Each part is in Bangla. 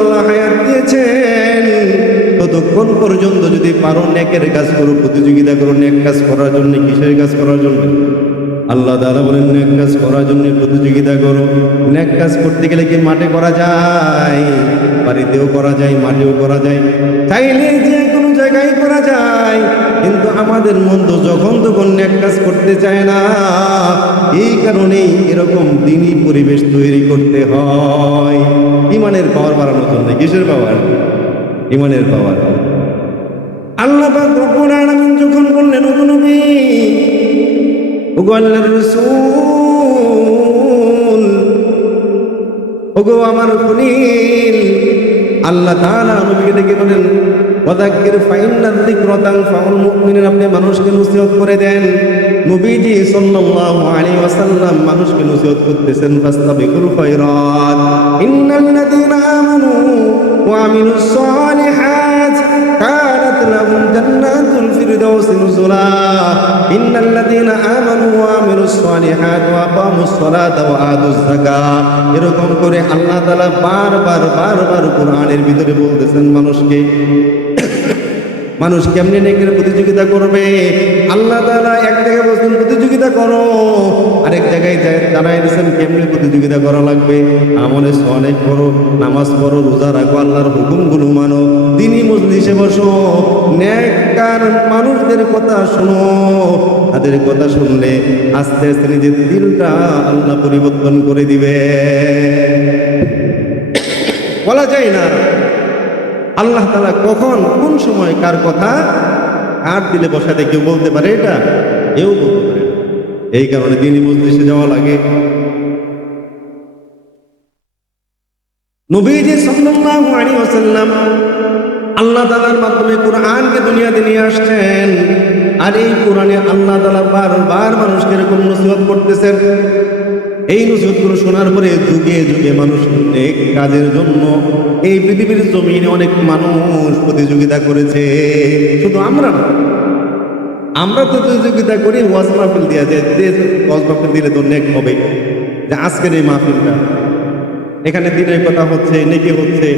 আল্লাহ হায়াত দিয়েছেন ততক্ষণ পর্যন্ত যদি পারো নেকের কাজ করো, প্রতিযোগিতা করো নেক কাজ করার জন্য। কিসের কাজ করার জন্য? আল্লাহ তাআলা বলেন নেক কাজ করার জন্য প্রতিযোগিতা করো। নেক কাজ করতে গেলে কি মাঠে করা যায়? বাড়িতেও করা যায়, মাঠেও করা যায়, চাইলে যে কোনো জায়গায় করা যায়। কিন্তু আমাদের মন তো যখন তখন নেক কাজ করতে চায় না। এই কারণেই এরকম দ্বীনি পরিবেশ তৈরি করতে হয় ঈমানের পাওয়ার বাড়ানোর জন্য। কিসের পাওয়ার? ঈমানের পাওয়ার। আল্লাহ পাক রব্বুল আলামিন যখন বললেন ওগো নবী, ওগো আল্লাহর রাসূল, ওগো আমার খলিল, আল্লাহ তাআলা নবীকে ডেকে বলেন ওয়াযাক্কির ফাইন্না যিকরা তানফাউল মুমিনিন। আপনি মানুষকে নসিহত করে দেন। নবীজি সাল্লাল্লাহু আলাইহি ওয়াসাল্লাম মানুষকে নসিহত করতেছেন ফাসতাবিকুল খায়রাত ইন্নাল্লাযীনা আমানু ওয়া আমিলুস সালিহাত কানাত লাহুম জান্নাতুল ফিরদাউসি নুজুলা। ইন্নাল্লাযীনা আমানু ওয়া আমিলুস সালিহাত ওয়া আকামুস সালাতা ওয়া আতুজ যাকাত। এরকম করে আল্লাহ তাআলা বারবার কোরআনের ভিতরে বলতেছেন মানুষ কেমনে নেকের প্রতিযোগিতা করবে। আল্লাহ তাআলা এক জায়গায় বলছেন প্রতিযোগিতা করো, আরেক জায়গায় জানাই দিয়েছেন কেমনে প্রতিযোগিতা করা লাগবে। আমলে সালেহ করো, নামাজ পড়ো, রোজা রাখো, আল্লাহর হুকুমগুলো মানো, দ্বীনি মজলিসে বসো, নেককার মানুষদের কথা শোনো। তাদের কথা শুনলে আস্তে আস্তে নিজের দিলটা আল্লাহ পরিবর্তন করে দিবে। বলা যায় না আল্লাহ তাআলা কখন কোন সময় কার কথা আর দিলে বসাতে কেউ বলতে পারে? এটা কেউ বলতে পারে। এই কারণে দ্বীনি মজলিসে যাওয়া লাগে। নবীজি সাল্লাল্লাহু আলাইহি ওয়াসাল্লাম আল্লাহ তাআলার মাধ্যমে কোরআনকে দুনিয়াতে নিয়ে আসছেন। আর এই কোরআনে আল্লাহ তাআলা বারবার মানুষকে এরকম নসিহত করতেছেন। এই নসিহতগুলো শোনার পরে যুগে যুগে মানুষ নেক কাজের জন্য এই পৃথিবীর জমিনে অনেক মানুষ প্রতিযোগিতা করেছে। শুধু আমরা না, আমরা প্রতিযোগিতা করি ওয়াজ মাহফিল দিয়া, যে ওয়াজ মাহফিল দিলে তো নেক হবে। যে আজকের এই মাহফিলটা এখানে দিনের কথা হচ্ছে, নেকি হচ্ছে,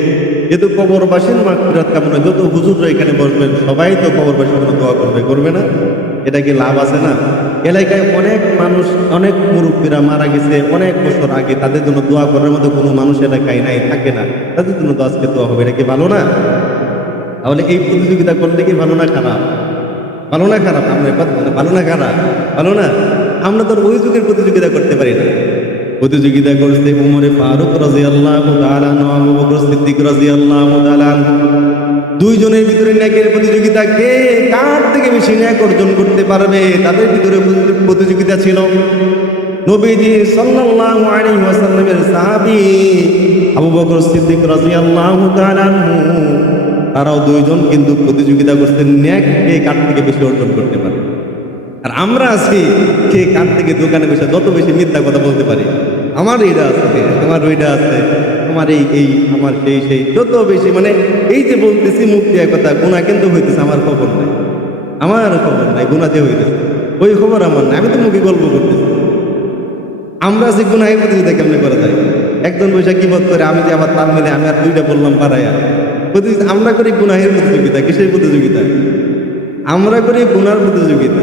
যেহেতু কবরবাসীর মাগফিরাত কামনা, যত হুজুররা এখানে বসবেন সবাই তো কবরবাসীর জন্য দোয়া করবে না? এটা কি লাভ আছে না? এলাকায় অনেক মানুষ, অনেক মুরব্বীরা মারা গেছে অনেক বছর আগে, তাদের জন্য দোয়া করার মতো কোনো মানুষ এলাকায় নাই, থাকে না, তাদের জন্য তো আজকে দোয়া হবে। এটা কি ভালো না? তাহলে এই প্রতিযোগিতা করলে কি ভালো না খারাপ? ভালো না খারাপ? আমরা ভালো না খারাপ? ভালো না। আমরা তো ওই যুগের প্রতিযোগিতা করতে পারি না। প্রতিযোগিতা করতে উমরে ফারুক রাদিয়াল্লাহু তাআলা আনহু, আবু বকর সিদ্দিক রাদিয়াল্লাহু তাআলা আনহু, দুইজনের ভিতরে নেকের প্রতিযোগিতা, কে কার থেকে বেশি নেক অর্জন করতে পারবে, তাদের ভিতরে প্রতিযোগিতা ছিল। নবীজি সাল্লাল্লাহু আলাইহি ওয়াসাল্লামের সাহাবী আবু বকর সিদ্দিক রাদিয়াল্লাহু তাআলা আনহু, তারাও দুইজন কিন্তু প্রতিযোগিতা করতেন নেক কে কার থেকে বেশি অর্জন করতে পারে। আর আমরা আছি কে কার থেকে দোকানে বসে যত বেশি মিথ্যা কথা বলতে পারি। আমার এইটা আছে, আমার ওইটা আছে, আমার এই আমার সেই যত বেশি, মানে এই যে বলতেছি মুখ দিয়ে কথা, গুনাহ কিন্তু হইতেছে আমার খবর নাই, আমার খবর নাই, গুনাহ যে হইতেছে ওই খবর আমার নাই, আমি তো মুখে গল্প করতেছি। আমরা যে গুনাহের প্রতিযোগিতা কেমনে করা যায়? একজন পয়সা কিবত করে আমি যে আবার তার মিলে আমি আর দুইটা বললাম পারাইয়া আমরা করি গুনাহের প্রতিযোগিতা। কিসের প্রতিযোগিতা? আমরা করি গুনার প্রতিযোগিতা।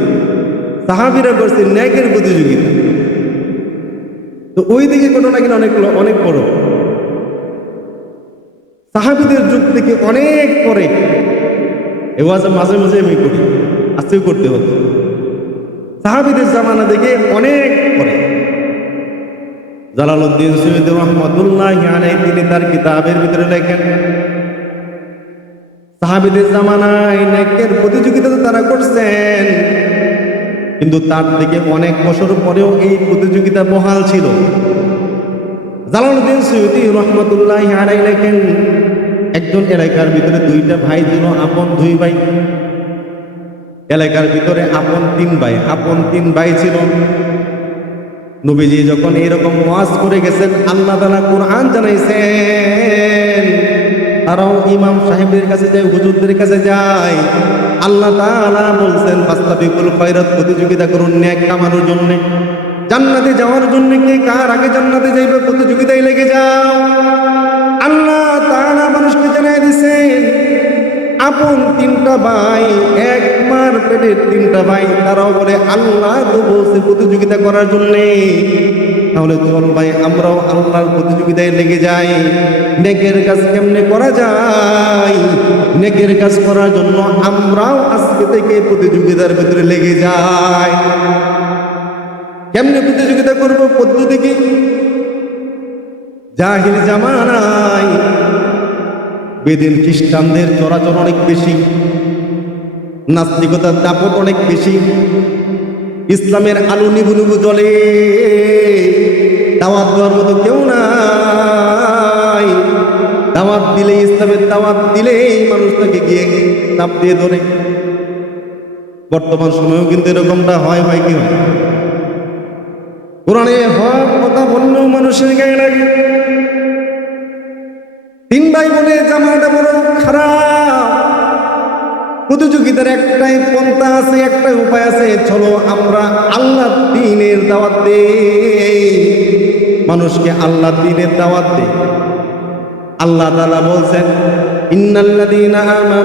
সাহাবীরা করছে নেকের প্রতিযোগিতা। তো ওই দিকে ঘটনা কিনা অনেক বড়। সাহাবীদের যুগ থেকে অনেক পরে এ ওয়াজ মাঝে মাঝে আমি করি, আজকেও করতে হচ্ছে। সাহাবীদের জামানা থেকে অনেক পরে জালালউদ্দিন সুয়ুতী রাহমাতুল্লাহি আলাইহি তিনি তার কিতাবের ভিতরে লেখেন, সাহাবীদের জামানায় নেকের প্রতিযোগিতা তো তারা করছেন, কিন্তু তার থেকে অনেক বছর পরেও এই প্রতিযোগিতা বহাল ছিল। জালালউদ্দিন সুয়ুতী রাহমাতুল্লাহি আলাইহি লেখেন, একজন এলাকার ভিতরে দুইটা ভাই ছিল, আপন দুই ভাই। এলাকার ভিতরে আপন তিন ভাই ছিল। নবীজি যখন এরকম ওয়াজ করে গেছেন, আল্লাহ তাআলা কোরআন জানাইছেন, তারাও ইমাম সাহেবের কাছে যায়, হুজুরদের কাছে যায়। আল্লাহ তাআলা বলছেন ফাসতাবিকুল খায়রাত, প্রতিযোগিতা করুন নেক কামানোর জন্য, জান্নাতে যাওয়ার জন্য। কে কার আগে জান্নাতে যাইবে প্রতিযোগিতায় লেগে যাও। আল্লাহ তাআলা আপন তিনটা ভাই, এক মার পেটের তিনটা ভাই, তারাও বলে আল্লাহ তো বলছে প্রতিযোগিতা করার জন্যে, তাহলে চল ভাই আমরাও আল্লাহর প্রতিযোগিতায় লেগে যাই। নেকের কাজ কেমনে করা যায়, নেকের কাজ করার জন্য আমরাও আজকে থেকে প্রতিযোগিতার ভিতরে লেগে যাই। কেমনে প্রতিযোগিতা করব? পদ্ধতি কি? জাহিল জামানায় বেদিন খ্রিস্টানদের চরাচর অনেক বেশি, নাস্তিকতার দাপট অনেক বেশি, ইসলামের আলো নিবু নিবু জ্বলে, দাওয়াত দেওয়ার মতো কেউ নাই। দাওয়াত দিলে, ইসলামের দাওয়াত দিলেই মানুষটাকে গিয়ে চাপ দিয়ে ধরে। বর্তমান সময়েও কিন্তু এরকমটা হয় কি হয়? কোরআনে হক কথা বললেও মানুষের গায়ে লাগে। তিন ভাই বলে জামাটা বড় খারাপ। প্রতিযোগিতার একটাই পন্থা আছে, একটাই উপায় আছে, চলো আমরা আল্লাহ দ্বীনের দাওয়াত দেই, মানুষকে আল্লাহ দ্বীনের দাওয়াত দেই। আল্লাহ তাআলা বলছেন ইন্নাল্লাযীনা আমানু